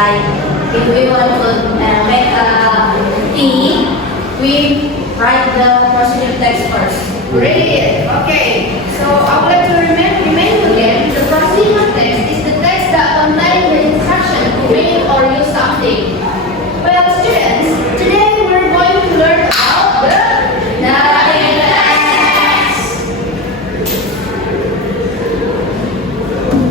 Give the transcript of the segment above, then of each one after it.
Like if we want to make a tea, we write the procedure text first. Brilliant. Okay. So I would like to remind you again, the procedure text is the text that contains the instruction to make or use something. Well, students, today we're going to learn about the narrative text.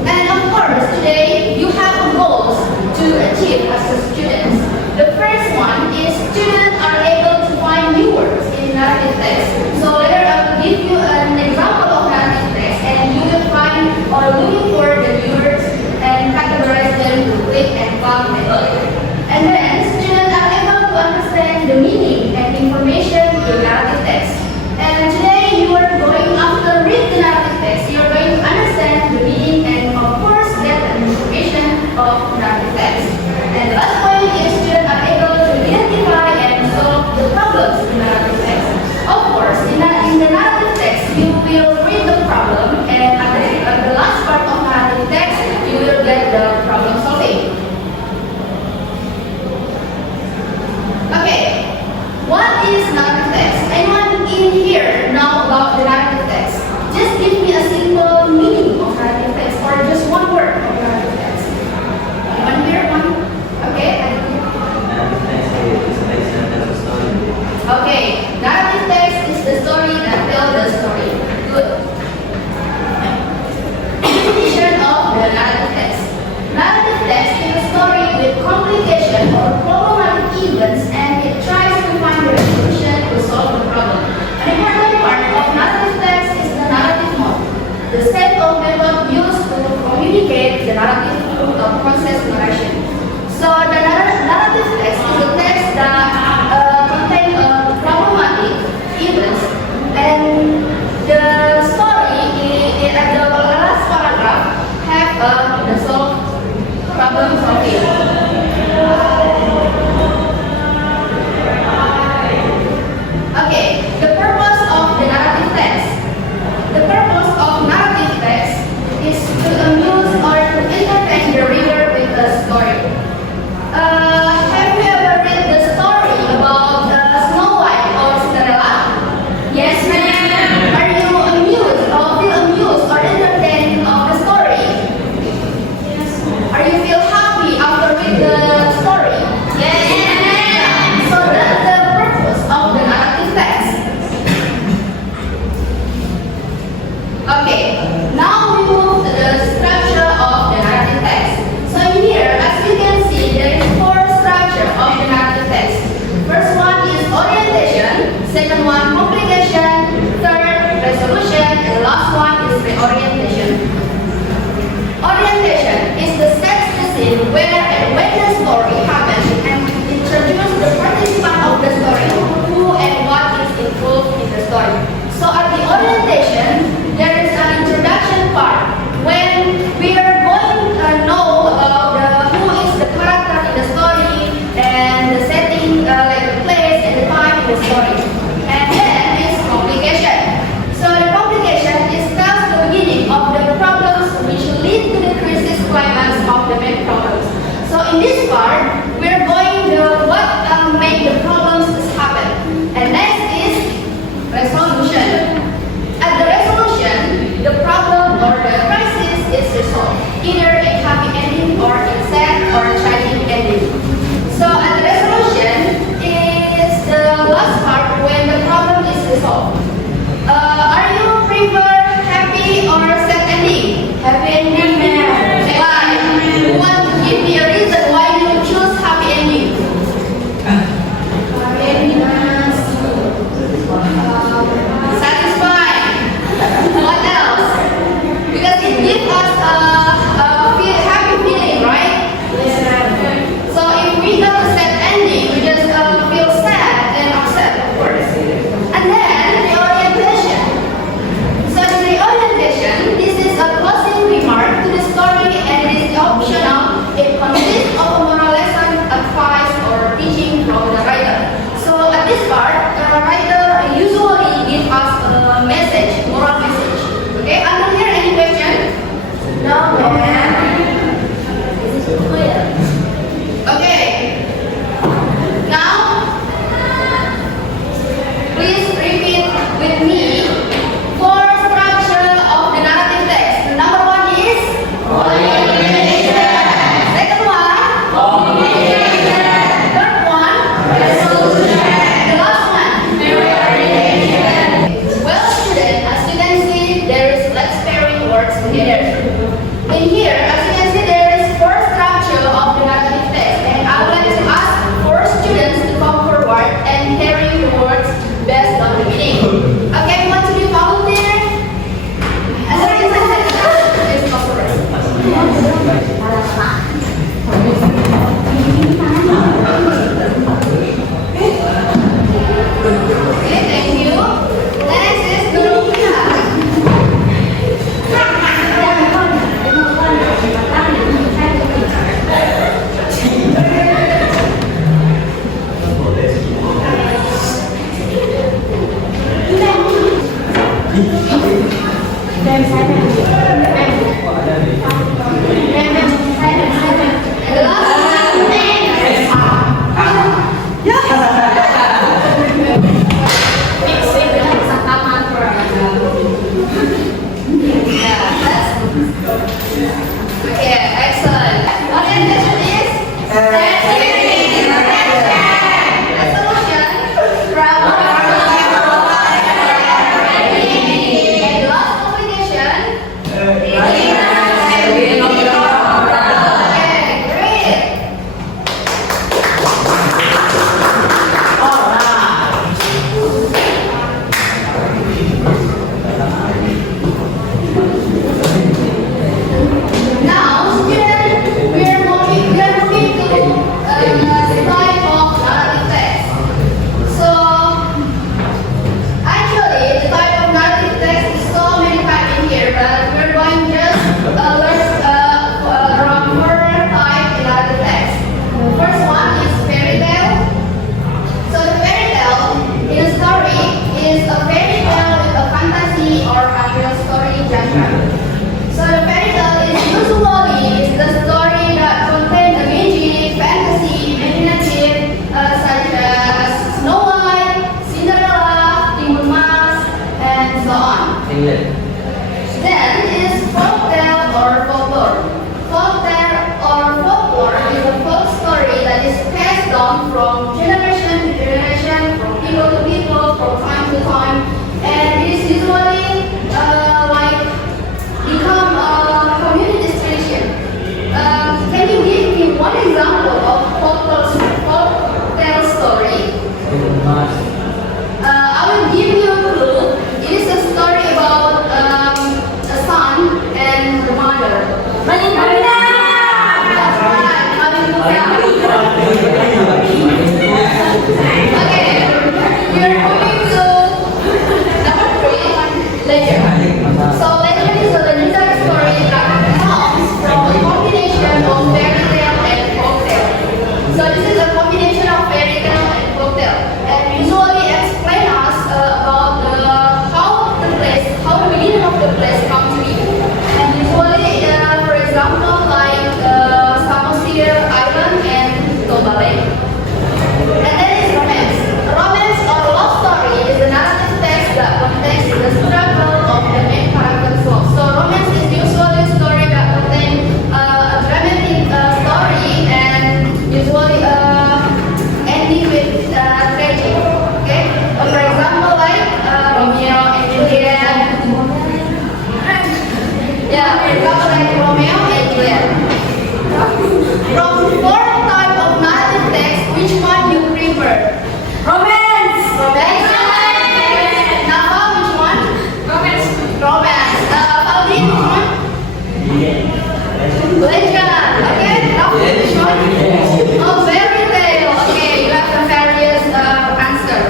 And of course, today you have goals to achieve as a student. The first one is students are able to find new words in narrative text. So later I will give you an example of narrative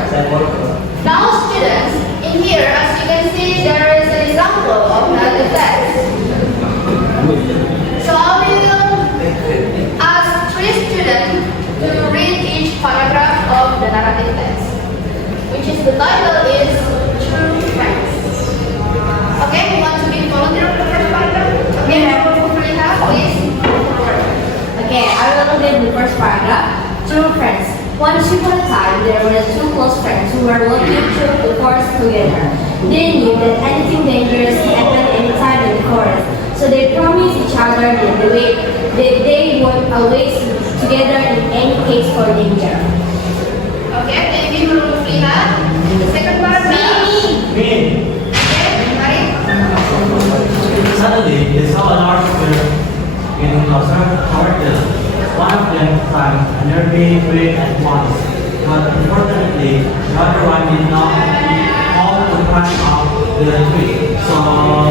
Now students, in here as you can see there is an example of narrative text. So I will ask 3 students to read each paragraph of the narrative text, which is the title is True Friends. Okay, who wants to be volunteer for the first paragraph? Okay, please. Okay, I will read the first paragraph. True friends. Once upon a time, there were 2 close friends who were walking through the forest together. They knew that anything dangerous could happen anytime in the forest, so they promised each other that they would always together in any case for danger. Okay, thank you, Rufliha. The second paragraph. Me. Okay, Mari. Suddenly, they saw a large squirrel getting closer toward them. One of them climbed a nearby tree at once, but unfortunately, the other one did not fall to climb up the tree. So,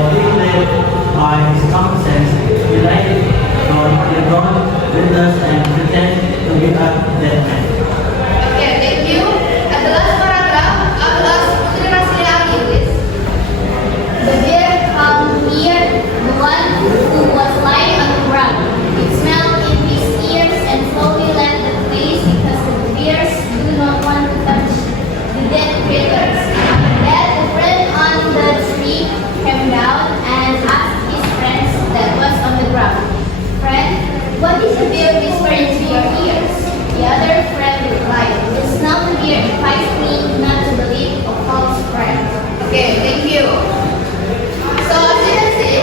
defeated by his competence, he lay on the ground, witness, and pretended to be a dead man. Okay, thank you. At the last paragraph, I will ask Putri Rasliani, please. The bear came near the one who was lying on the ground. It smelled in his ears and slowly left the place because the bears do not want to touch the dead critters. Then the friend on the tree came down and asked his friends that was on the ground, "Friend, what is the bear whispering to your ears?" The other friend replied, "It's not the bear advised me not to believe a false friend." Okay, thank you. So as you can see,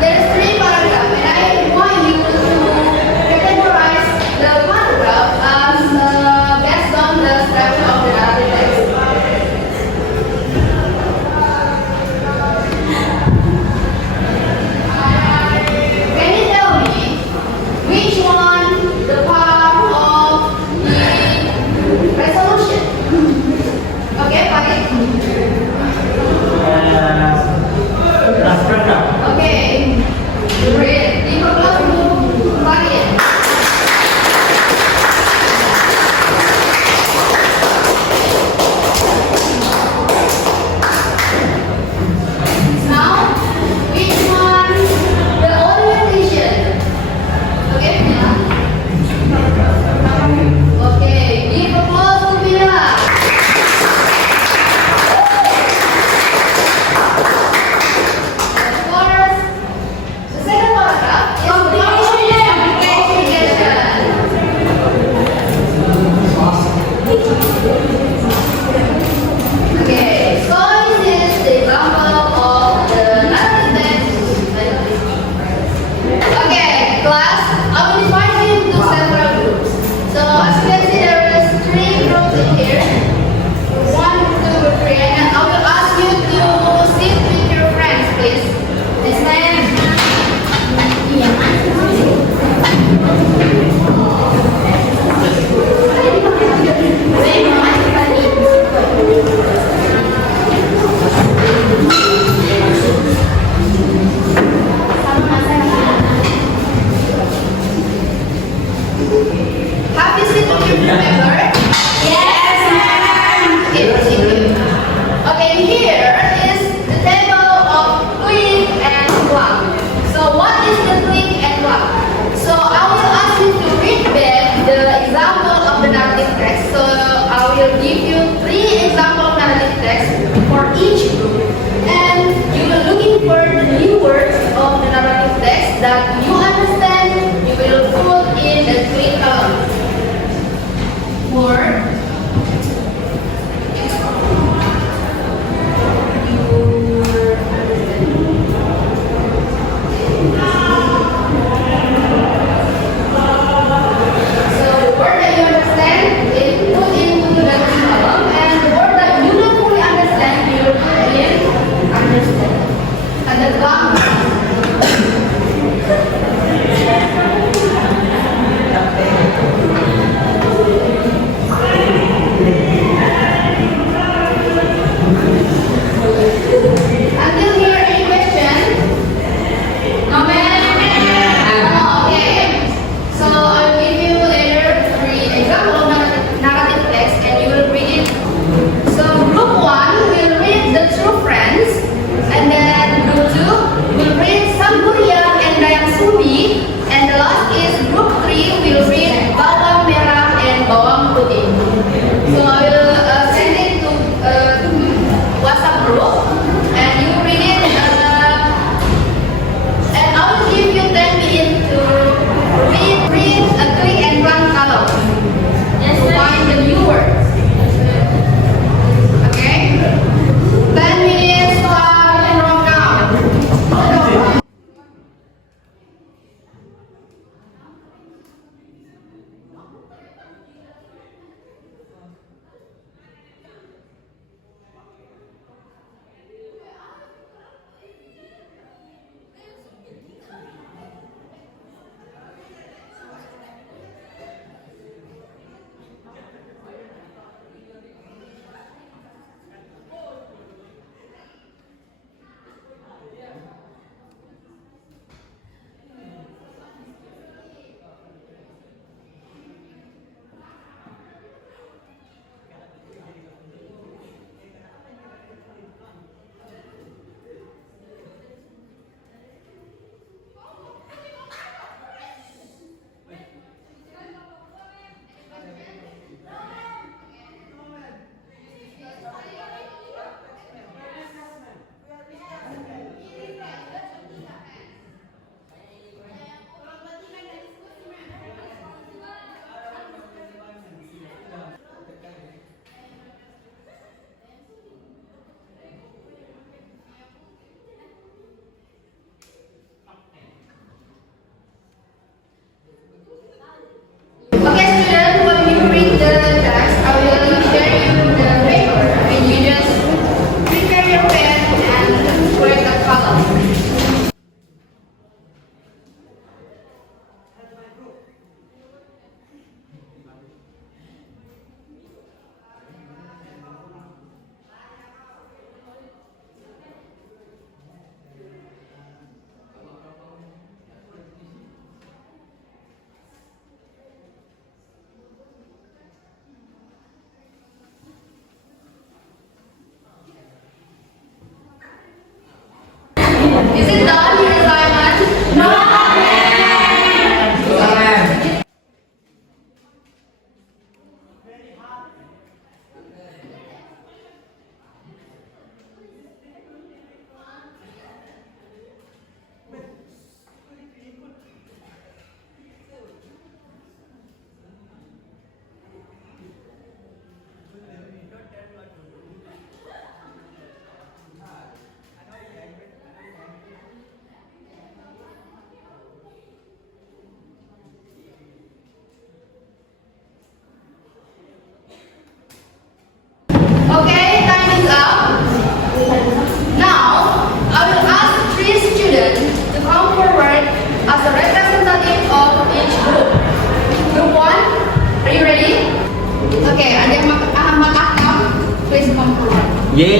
there is 3 paragraphs, and I want you to categorize the paragraph as based on the structure of the narrative text. Can you tell me which one the part of the resolution? Okay, Farid? Last paragraph. Okay. Great. Leave a applause to Farid. Now, which one the orientation? Okay, Mila? Okay, give applause to Mila. Of course, the second paragraph is complication. Okay, so this is the example of the narrative text. Okay, class, I will divide you into several groups. So as you can see, there is 3 groups in here. 1, 2, 3, and I will ask you to sit with your friends, please. Stand. Have you seen what you remember? Yes, ma'am. Okay, proceed. Okay, here is the table of quick and clock. So what is the quick and clock? So I will ask you to read back the example of the narrative text. So I will give you 3 examples of narrative text for each group. And you will looking for the new words of the narrative text that you understand. You will put in the green column. Word. So the word that you understand is put into the green column, and the word that you don't fully understand, you will put in understand. And the blank. เย้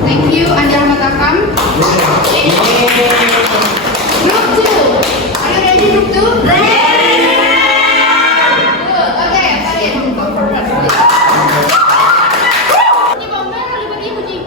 Thank you, Anja Rahmatakam. Group 2. Are you ready, Group 2? Ready! Good. Okay, kalian go forward, please. Ini bomber libat ibu, Ji.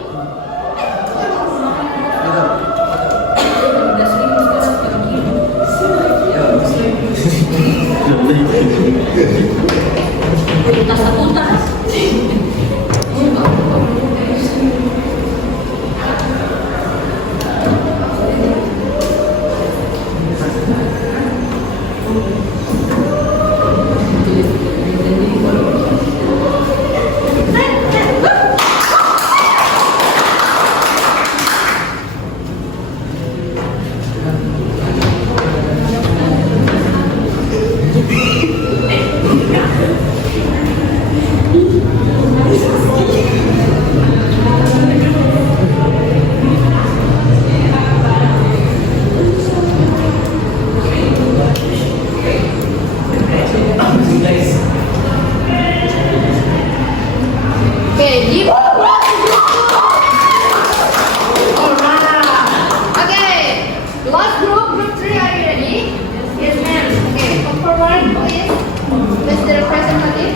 Okay, Ji. Okay, last group, Group 3, are you ready? Yes, ma'am. Okay, come forward, please. Mr. Representative.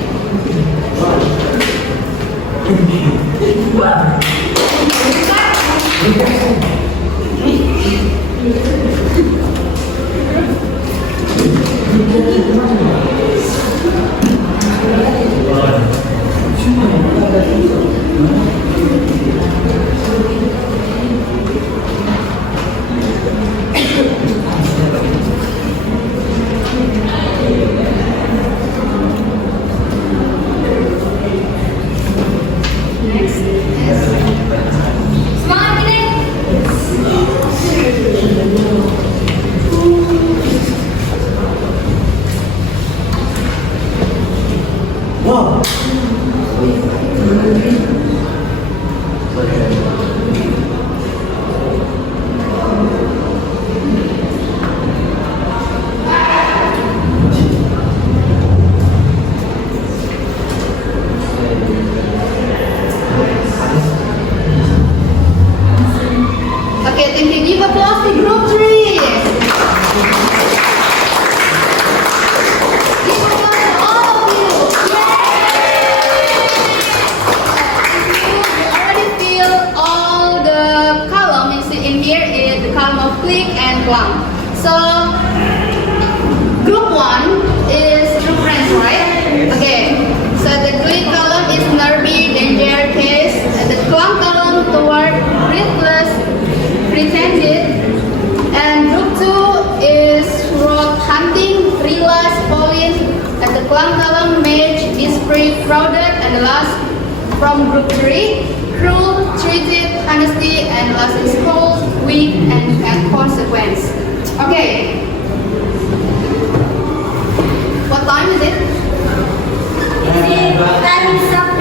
Semangat ini. Wow. Okay, thank you. Give applause to Group 3. Give applause to all of you. You already feel all the column you see in here is the column of click and clang. So, Group 1 is group friends, right? Okay. So the click column is nervy, danger, case, and the clang column toward breathless, pretended, and Group 2 is road hunting, realize, Pauline, and the clang column mage, display, frauded, and the last from Group 3, cruel, treated, honesty, and last is cold, weak, and consequence. Okay. What time is it? Time's up.